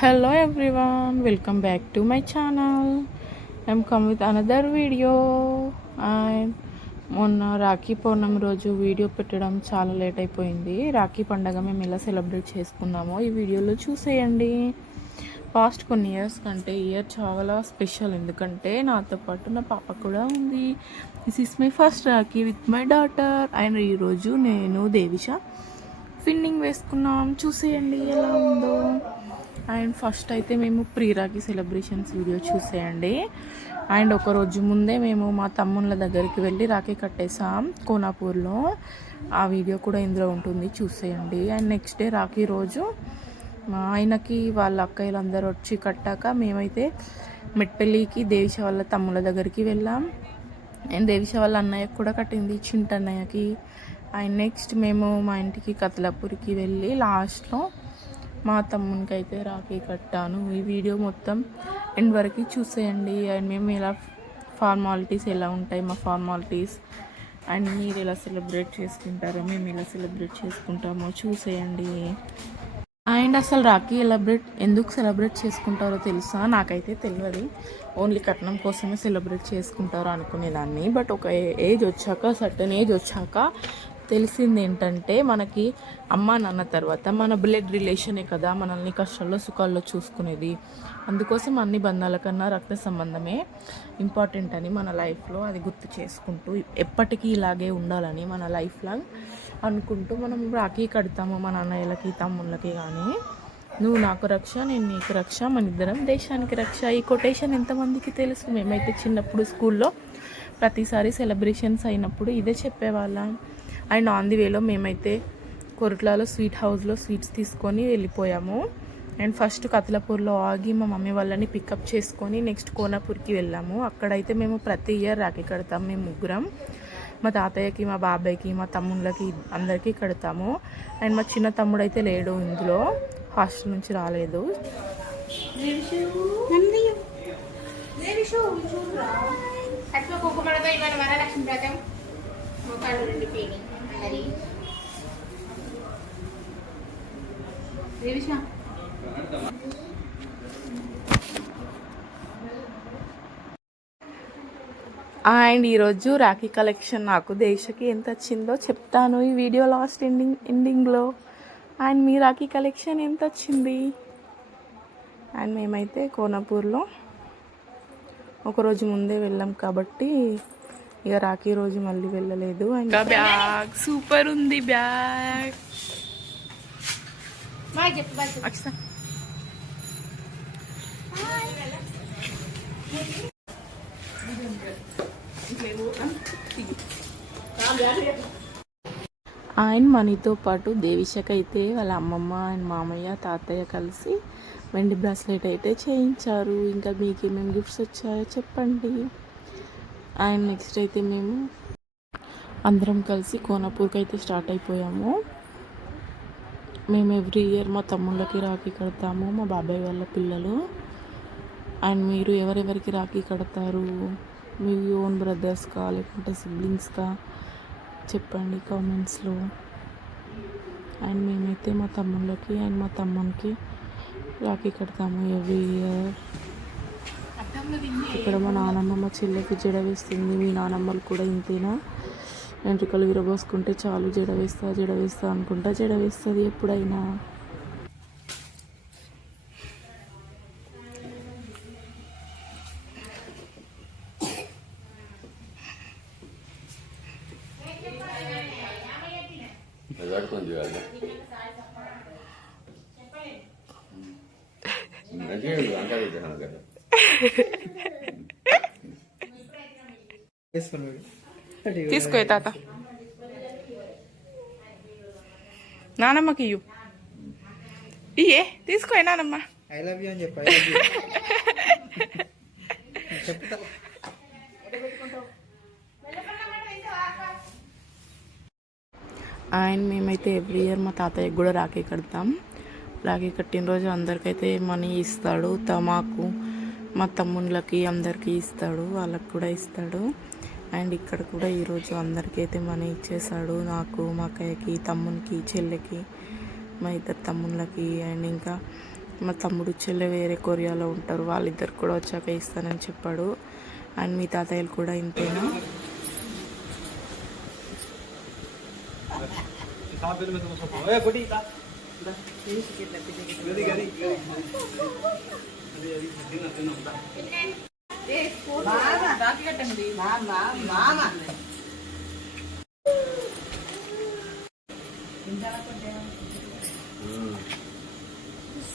Hello everyone, welcome back to my channel. I'm come with another video. And మొన్న రాఖీ పౌర్ణమి రోజు video పెట్టడం చాలా late అయిపోయింది. రాఖీ పండగ మేము ఎలా సెలబ్రేట్ చేసుకున్నామో ఈ వీడియోలో చూసేయండి. పాస్ట్ కొన్ని ఇయర్స్ కంటే ఇయర్ చాలా స్పెషల్, ఎందుకంటే నాతో పాటు నా పాప కూడా ఉంది. This is my first Rakhi with my daughter. And ఈరోజు నేను దేవిష ఫిన్నింగ్ వేసుకున్నాం. చూసేయండి ఎలా ఉందో. అండ్ ఫస్ట్ అయితే మేము ప్రీ రాఖీ సెలబ్రేషన్స్ వీడియో చూసేయండి. అండ్ ఒకరోజు ముందే మేము మా తమ్ముళ్ళ దగ్గరికి వెళ్ళి రాఖీ కట్టేసాం కోనాపూర్లో. ఆ వీడియో కూడా ఇందులో ఉంటుంది, చూసేయండి. అండ్ నెక్స్ట్ డే రాఖీ రోజు మా ఆయనకి వాళ్ళ అక్కయ్యలందరూ వచ్చి కట్టాక మేమైతే మెట్పల్లికి దేవిష వాళ్ళ తమ్ముళ్ళ దగ్గరికి వెళ్ళాం. అండ్ దేవిష వాళ్ళ అన్నయ్యకి కూడా కట్టింది, చింటన్నయ్యకి. అండ్ నెక్స్ట్ మేము మా ఇంటికి కతలాపూర్కి వెళ్ళి లాస్ట్లో మా తమ్మునికి అయితే రాఖీ కట్టాను. ఈ వీడియో మొత్తం ఎండ్ వరకు చూసేయండి. అండ్ మేము ఎలా ఫార్మాలిటీస్ ఎలా ఉంటాయి, మా ఫార్మాలిటీస్, అండ్ మీరు ఎలా సెలబ్రేట్ చేసుకుంటారో మేము ఎలా సెలబ్రేట్ చేసుకుంటామో చూసేయండి. అండ్ అసలు రాఖీ ఎందుకు సెలబ్రేట్ చేసుకుంటారో తెలుసా? నాకైతే తెలియదు. ఓన్లీ కట్నం కోసమే సెలబ్రేట్ చేసుకుంటారు అనుకునేదాన్ని. బట్ ఒక ఏజ్ వచ్చాక, సర్టన్ ఏజ్ వచ్చాక తెలిసింది ఏంటంటే, మనకి అమ్మ నాన్న తర్వాత మన బ్లడ్ రిలేషనే కదా మనల్ని కష్టాల్లో సుఖాల్లో చూసుకునేది. అందుకోసం అన్ని బంధాల కన్నా రక్త సంబంధమే ఇంపార్టెంట్ అని మన లైఫ్లో అది గుర్తు చేసుకుంటూ ఎప్పటికీ ఇలాగే ఉండాలని మన లైఫ్ లాంగ్ అనుకుంటూ మనం రాఖీ కడతాము మన అన్నయ్యలకి తమ్ముళ్ళకి. కానీ నువ్వు నాకు రక్ష, నేను నీకు రక్ష, మన ఇద్దరం దేశానికి రక్ష. ఈ కొటేషన్ ఎంతమందికి తెలుసు? మేమైతే చిన్నప్పుడు స్కూల్లో ప్రతిసారి సెలబ్రేషన్స్ అయినప్పుడు ఇదే చెప్పేవాళ్ళం. అండ్ ఆన్ ది వేలో మేమైతే కొరట్లాలో స్వీట్ హౌస్లో స్వీట్స్ తీసుకొని వెళ్ళిపోయాము. అండ్ ఫస్ట్ కతలాపూర్లో ఆగి మా మమ్మీ వాళ్ళని పికప్ చేసుకొని నెక్స్ట్ కోనాపూర్కి వెళ్ళాము. అక్కడైతే మేము ప్రతి ఇయర్ రాఖీ కడతాం మేము ముగ్గురం. మా తాతయ్యకి, మా బాబాయ్కి, మా తమ్ముళ్ళకి అందరికీ కడతాము. అండ్ మా చిన్న తమ్ముడు అయితే లేడు ఇందులో, హాస్టల్ నుంచి రాలేదు. అండ్ ఈరోజు రాఖీ కలెక్షన్ నాకు దేశకి ఎంత వచ్చిందో చెప్తాను ఈ వీడియో లాస్ట్ ఎండింగ్లో. అండ్ మీ రాఖీ కలెక్షన్ ఎంత వచ్చింది? అండ్ మేమైతే కోనాపూర్లో ఒకరోజు ముందే వెళ్ళాం కాబట్టి ఇక రాఖీ రోజు మళ్ళీ వెళ్ళలేదు. అండ్ బ్యాగ్ సూపర్ ఉంది. బ్యాగ్ ఆయన మనీతో పాటు దేవిషకైతే వాళ్ళ అమ్మమ్మ అండ్ మామయ్య తాతయ్య కలిసి వెండి బ్రాస్లెట్ అయితే చేయించారు. ఇంకా మీకు ఏమేమి గిఫ్ట్స్ వచ్చాయో చెప్పండి. అండ్ నెక్స్ట్ అయితే మేము అందరం కలిసి కోనాపూర్కి అయితే స్టార్ట్ అయిపోయాము. మేము ఎవ్రీ ఇయర్ మా తమ్ముళ్ళకి రాఖీ కడతాము, మా బాబాయ్ వాళ్ళ పిల్లలు. అండ్ మీరు ఎవరెవరికి రాఖీ కడతారు? మీ ఓన్ బ్రదర్స్కా లేకుంటే సిబ్లింగ్స్కా చెప్పండి కామెంట్స్లో. అండ్ మేమైతే మా తమ్ముళ్ళకి అండ్ మా తమ్మునికి రాఖీ కడతాము ఎవ్రీ ఇయర్. ఇక్కడ మా నానమ్మ మా చెల్లెకి జడ వేస్తుంది. మీ నానమ్మలు కూడా ఇంతేనా? వెంట్రుకలు విరబోసుకుంటే చాలు జడ వేస్తా అనుకుంటా జడ వేస్తుంది ఎప్పుడైనా. తీసుకో తాత, నానమ్మకి ఇయ్యు. ఇయ్యే తీసుకో నానమ్మ. ఐ లవ్ యూ అని చెప్పి చెప్తా. అండ్ మేమైతే ఎవ్రీ ఇయర్ మా తాతయ్యకి కూడా రాఖీ కడతాం. రాఖీ కట్టిన రోజు అందరికైతే మనీ ఇస్తాడు. మాకు మా తమ్ముళ్ళకి అందరికీ ఇస్తాడు, వాళ్ళకి కూడా ఇస్తాడు. అండ్ ఇక్కడ కూడా ఈరోజు అందరికీ అయితే మనీ ఇచ్చేసాడు. నాకు, మా అక్కయ్యకి, తమ్మునికి, చెల్లెకి, మా ఇద్దరు తమ్ముళ్ళకి. అండ్ ఇంకా మా తమ్ముడు చెల్లె వేరే కొరియాలో ఉంటారు, వాళ్ళిద్దరు కూడా వచ్చాక ఇస్తానని చెప్పాడు. అండ్ మీ తాతయ్యలు కూడా ఇంతేనా?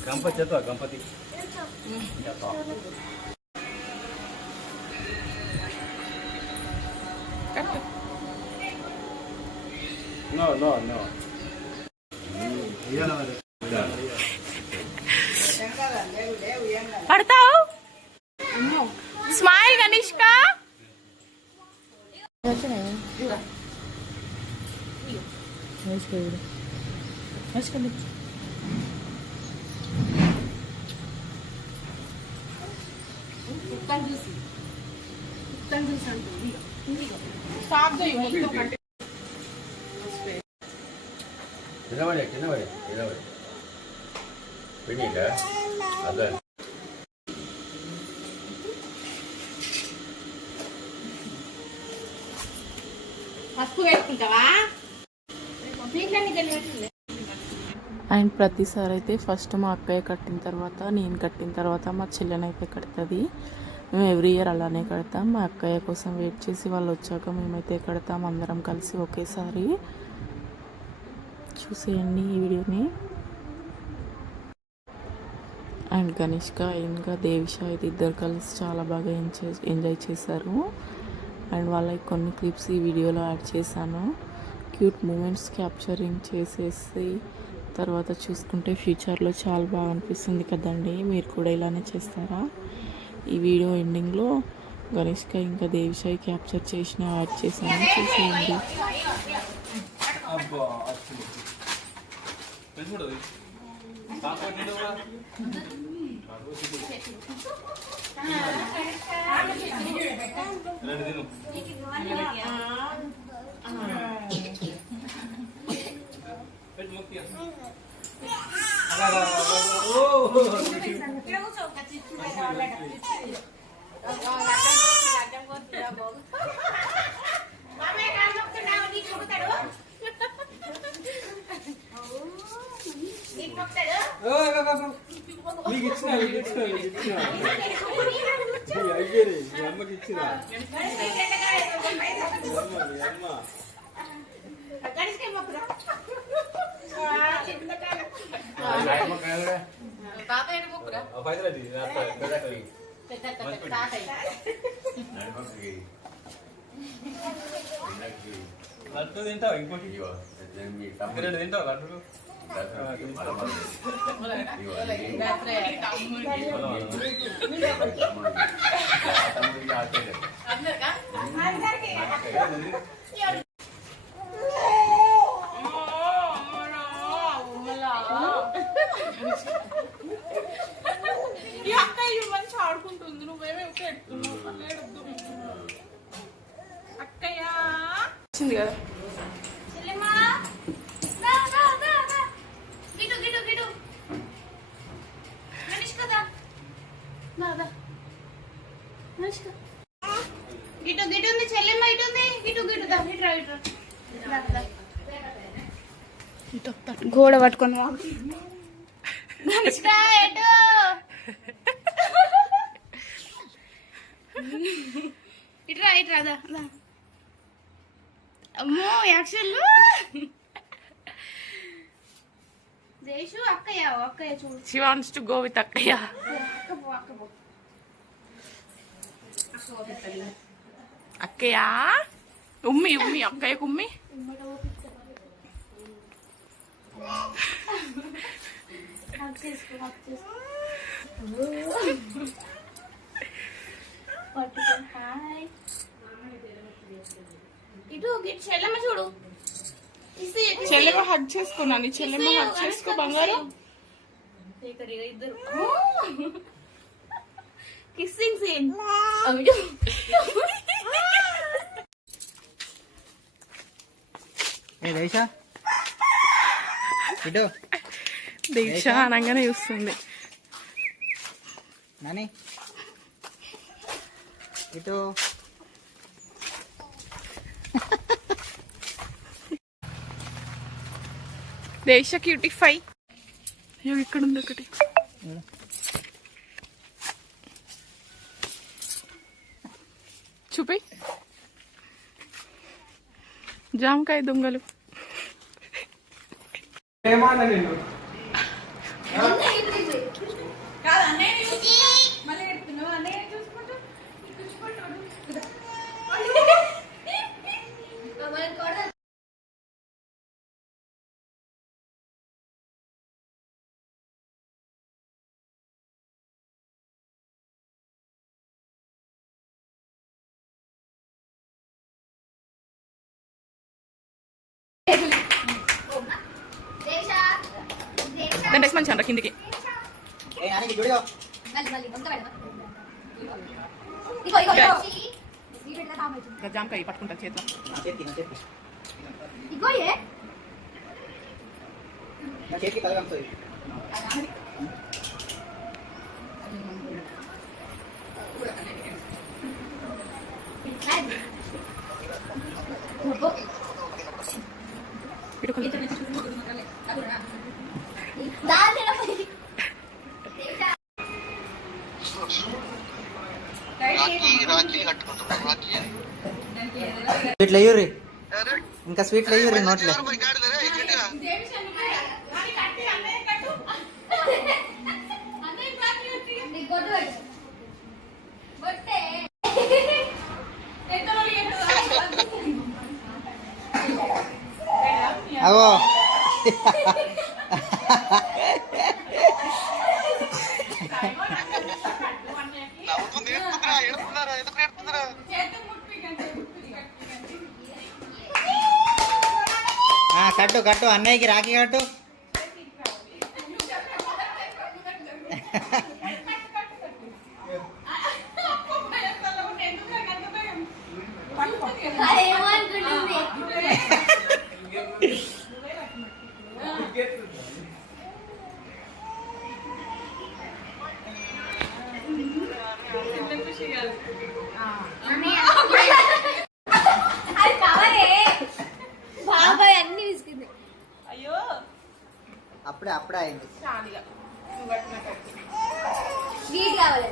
गणपति है तो गणपति नो नो नो పడతావు స్మైల్ గనిష్క. చిన్నవాడే చిన్నవాడే చిన్నవాడే వినీగా అదే అండ్ ప్రతిసారి అయితే ఫస్ట్ మా అక్కయ్య కట్టిన తర్వాత, నేను కట్టిన తర్వాత మా చెల్లెనైతే కడుతుంది. మేము ఎవ్రీ ఇయర్ అలానే కడతాం. మా అక్కయ్య కోసం వెయిట్ చేసి వాళ్ళు వచ్చాక మేమైతే కడతాం అందరం కలిసి ఒకేసారి. చూసేయండి ఈ వీడియోని. అండ్ గనిష్క ఇంకా దేవిష అయితే ఇద్దరు కలిసి చాలా బాగా ఎంజాయ్ చేశారు. అండ్ వాళ్ళకి కొన్ని క్లిప్స్ ఈ వీడియోలో యాడ్ చేశాను. క్యూట్ మూమెంట్స్ క్యాప్చరింగ్ చేసేసి తర్వాత చూసుకుంటే ఫ్యూచర్లో చాలా బాగా అనిపిస్తుంది కదండి. మీరు కూడా ఇలానే చేస్తారా? ఈ వీడియో ఎండింగ్లో గనిష్క ఇంకా దేవిషాయి క్యాప్చర్ చేసిన యాడ్ చేశాను, చూసేయండి. నీకు ఇచ్చిన అమ్మకి ఇచ్చిన లడ్డు తింటావు ఇంకోటి రెండు తింటావు లడ్డు ఈ అక్కయ్య మంచి ఆడుకుంటుంది, నువ్వేమే అక్కయ్య వచ్చింది కదా. గిటు గిటు ఉంది చెల్లెమ్మ, ఇటు ఉంది గిటు గిటు దా ఇటు రా గోడ పట్టుకొని ఎటు ఇట్రా ఇట్రా దా అమ్మో యాక్షన్లు దేశు అక్కయ్య చూడు. She wants to go with అక్కయ్య. అక్కయ్య ఉమ్మి అక్కయ్యకు ఉమ్మి. ఇటు చెల్లెమ్మ చూడు, చెల్లెమ్మ హగ్ చేసుకున్నాను. చెల్లెమ్మ హగ్ చేసుకో బంగారం. ఇద్దరు కిస్సింగ్ సీన్. దీక్ష అనగానే చూస్తుంది. నాని ఇటు దేశ క్యూటిఫై. అయ్యో ఇక్కడ ఉంది ఒకటి. చూపి. జామకాయ దొంగలు. దాని మంచి అంట కిందికి. జామకాయ పట్టుకుంటా చేతిలో. చేతికి తలగంతుంది. స్వీట్లు అయ్యూరి, ఇంకా స్వీట్లు అయ్యూరి నోట్లే. అగో కట్టు కట్టు, అన్నయ్యకి రాఖీ కట్టు. అప్పుడే అయింది. స్వీట్ కావాలి.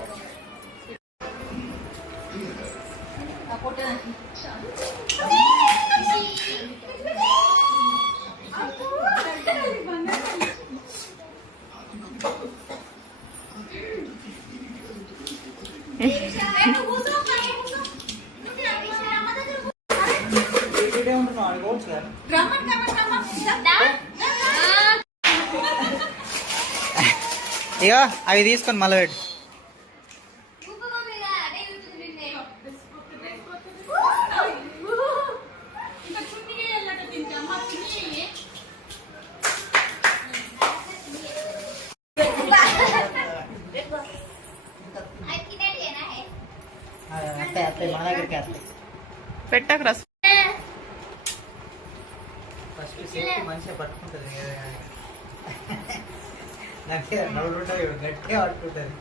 ఇక అవి తీసుకొని మళ్ళీ పెట్టు. మన దగ్గరికి వస్తాయి. పెట్టకు రసం. ఫస్ట్ సేఫ్టీ మంచిగా పట్టుకుంటుంది. నవ్వులు ఉంటుంది, గట్టిగా పట్టుకుంటుంది.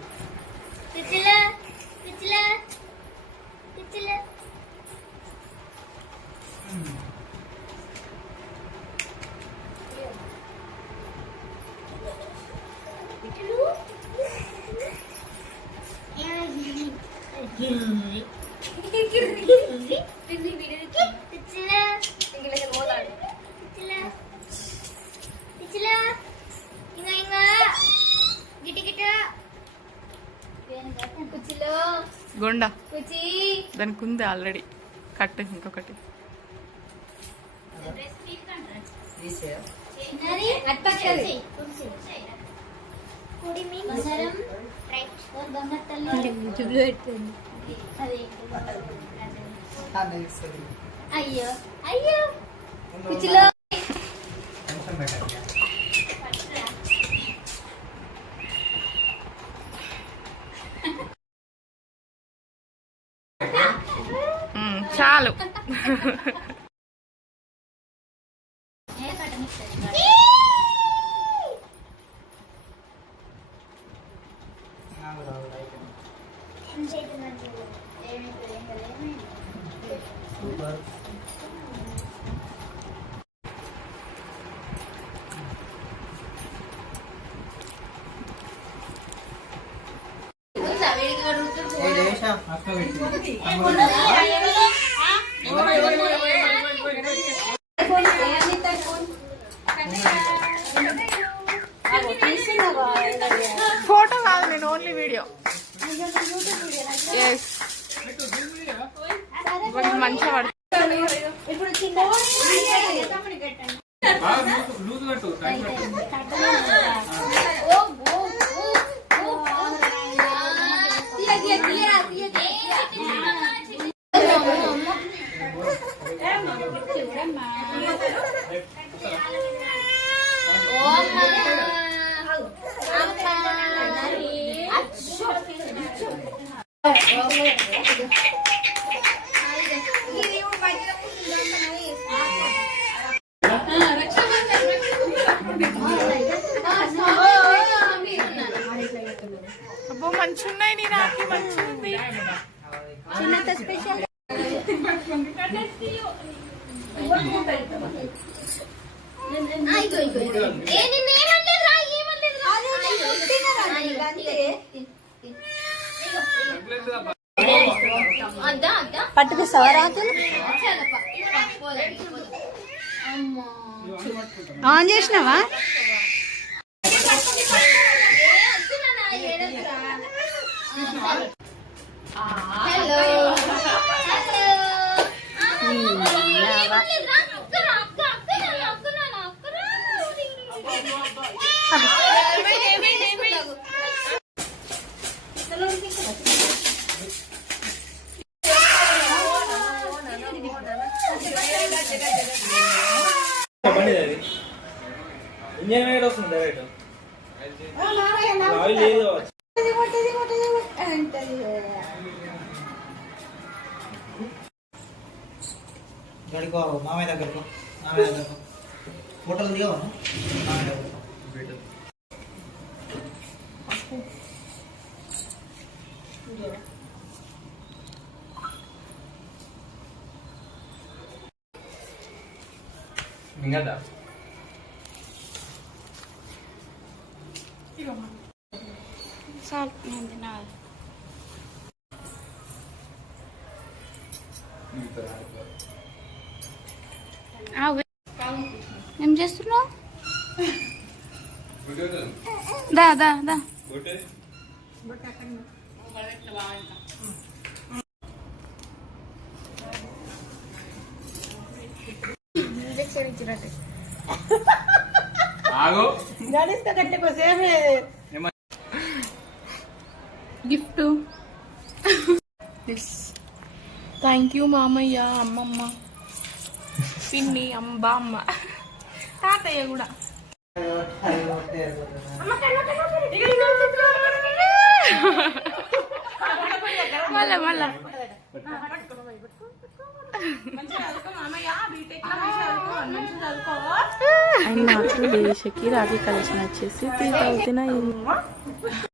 గొండ దానికి ఉంది ఆల్రెడీ. కట్టు ఇంకొకటి. అయ్యో అయ్యో కుచిలో చాలు. నాకు రావు. ఫోటో కాదు, నేను ఓన్లీ వీడియో. మంచిగా పడుతుంది. ఇప్పుడు లూజ్ కట్టు టైట్ కట్టు. అబ్బో మంచి ఉన్నాయి, నీ రాఖీ మంచి ఉంది. స్పెషల్ పట్టుకొస్తావా రాత్రులు? ఆన్ చేసినావా? ఇంజన్ వేడి వస్తుంది డైరెక్ట్ ఆయిల్ లేదు. గడికో మామయ్య దగ్గరకు, మామయ్య దగ్గరకు ఫోటోలు దిగవా మామయ్య దగ్గరకు. మింగదా ఏం చేస్తున్నావు? దా దా దా. ఆగో గిఫ్ట్. థ్యాంక్ యూ మామయ్య, అమ్మమ్మ, పిన్ని, బామ్మ, తాతయ్య కూడా. మళ్ళా మళ్ళా అండ్ నాకు దేశకి రాఖీ కలెక్షన్ వచ్చేసి 3000 అయింది.